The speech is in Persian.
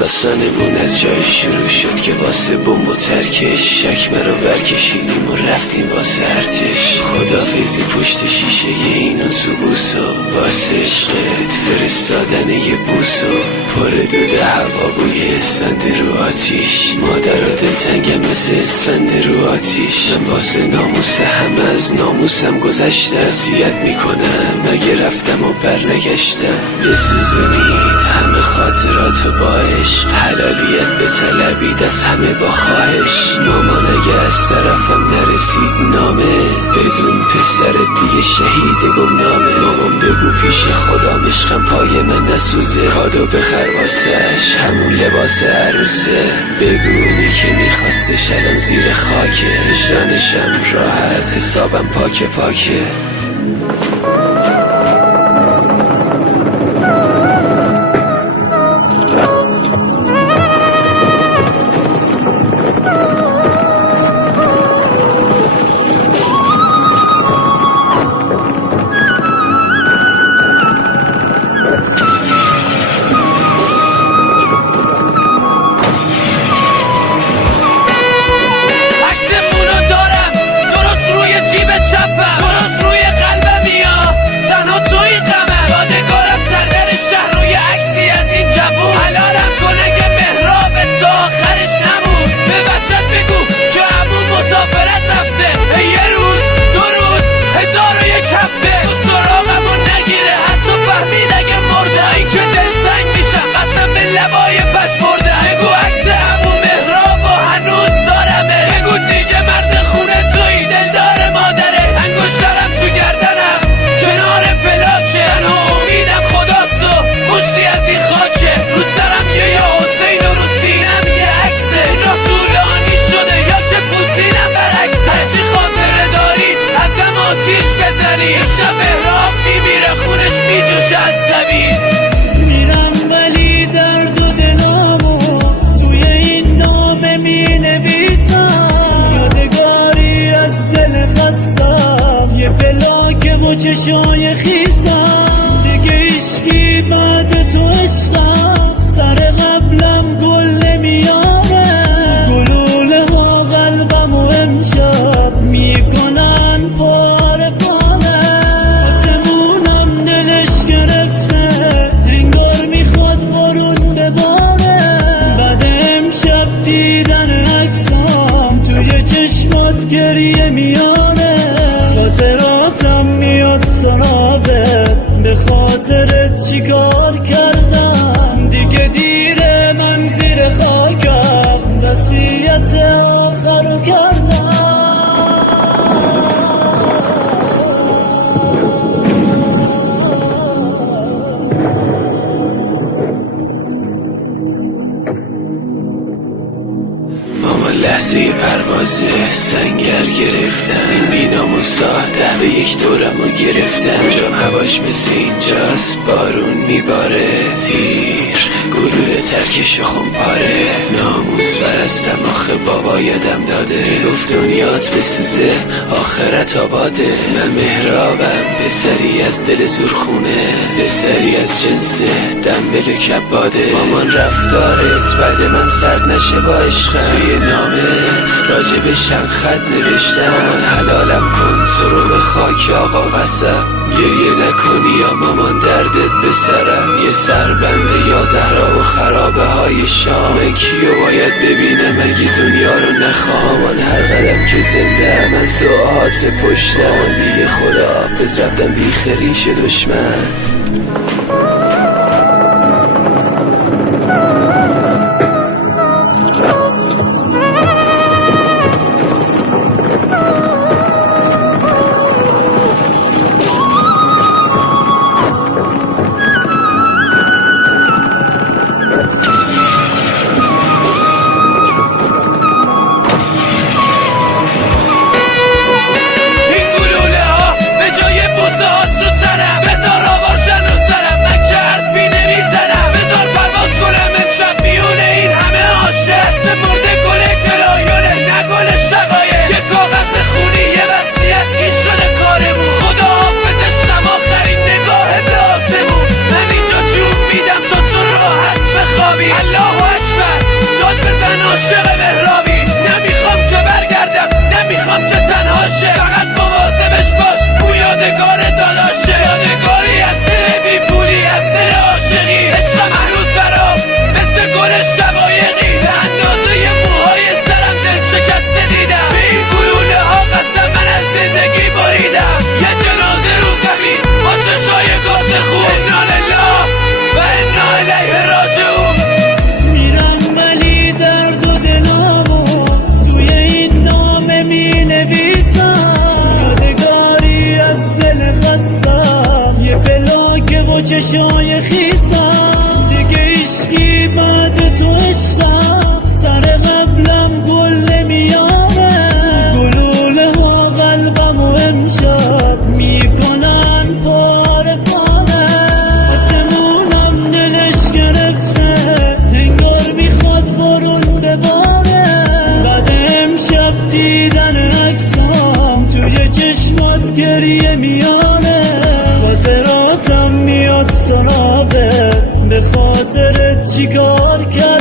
داستانمون از جایی شروع شد که واسه بمب و ترکش شک مرا برکشیدیم و رفتیم واسه ارتش. خدافزی پشت شیشه این اتوبوس و واسه عشقت فرستادن یه بوس و پر دود هوا بوی اسفند رو آتیش. مادر دلتنگم مثل اسفند رو آتیش. من واسه ناموس همه از ناموسم گذشته. اذیت میکنم مگه رفتم و برنگشتم. بسوزونید همه خاطراتو با عشق. حلالیت به طلبید از همه با خواهش. مامان اگه از طرفم نرسید نامه بدون پسرت دیگه شهید گمنامه. مامان بگو پیش خدا عشقم پای من نسوزه. کادو بخر واسش همون لباس عروسه. بگونی که میخواستش الان زیر خاکه. وجدانشم راحت حسابم پاکه پاکه. میرم ولی درد و دلامو توی این نامه می نویسم. یادگاری از دل خستم یه پلاک و چشای خیسم. دیگه عشقی بعد تو عشقم سر قبلم گل نمیاره. گلوله ها قلبم و امشب میکنن پاره پاره. آسمونم دلش گرفته انگار میخواد بارون بباره. بعد امشب دیدن عکسام توی چشمات گریه میاره. خاطراتم میاد سنابه به خاطرت چیکار کردم. دیگه دیره من زیر خاکم وصیت آخرو کردم. مامان لحظه پروازه سنگر گرفتم. این بیناموسا 10 به 1 دورمو گرفتم. جام هواش مثل اینجاست بارون میباره. تیر گلوله ترکش خونپاره. ناموس برستم آخه بابا یادم داده. میگفت دنیات بسوزه آخرت آباده. من مهرابم پسری از دل زورخونه. پسری از جنس دنبل کباده. مامان رفتارت بعد من سرد نشه با عشقم. توی نامه راجبشم خط نوشتم. حلالم کن تو رو به خاک آقا قسم. گریه نکنی یا مامان دردت به سرم. یه سربنده یا زهرا و خرابه های شام. من کیو باید ببینم اگه دنیا رو نخوام. من هر قدم که زنده هم از دعات پشتم. دیگه خداحافظ رفتم بی خریش دشمن. این گلوله ها به جای بوسه هات رو تنم بذار آوارشن رو سرم. مهرابی. الله اکبر داد بزن عاشق مهرابی. نمیخوام که برگردم، نمیخوام که تنها شه، فقط مواظبش باش او یادگار داداشه. یادگاری از دل بی پولی، از دل عاشقی، عشق محروز برام مثل گل شقایقی. به اندازه موهای سرم دل شکسته دیدم، به این گلوله ها قسم من از زندگی بریدم. یه جنازه رو زمین با چشای گاز خون. انا لله و انا الیه راجعون. میرم ولی درد و دلامو توی این نامه می نویسم، یادگاری از دل خستم، یه پلاک و چشای خیسم. دیگه عشقی بعد تو عشقم، سر قبلم گل نمیاره. گلوله ها قلبم و امشب میکنن پاره پاره. آسمونم دلش گرفته، انگار میخواد بارون بباره. بعد امشب دیدن عکسام توی چشمات گریه میانه. خاطراتم میاد سراغه، به خاطرت چیکار کرد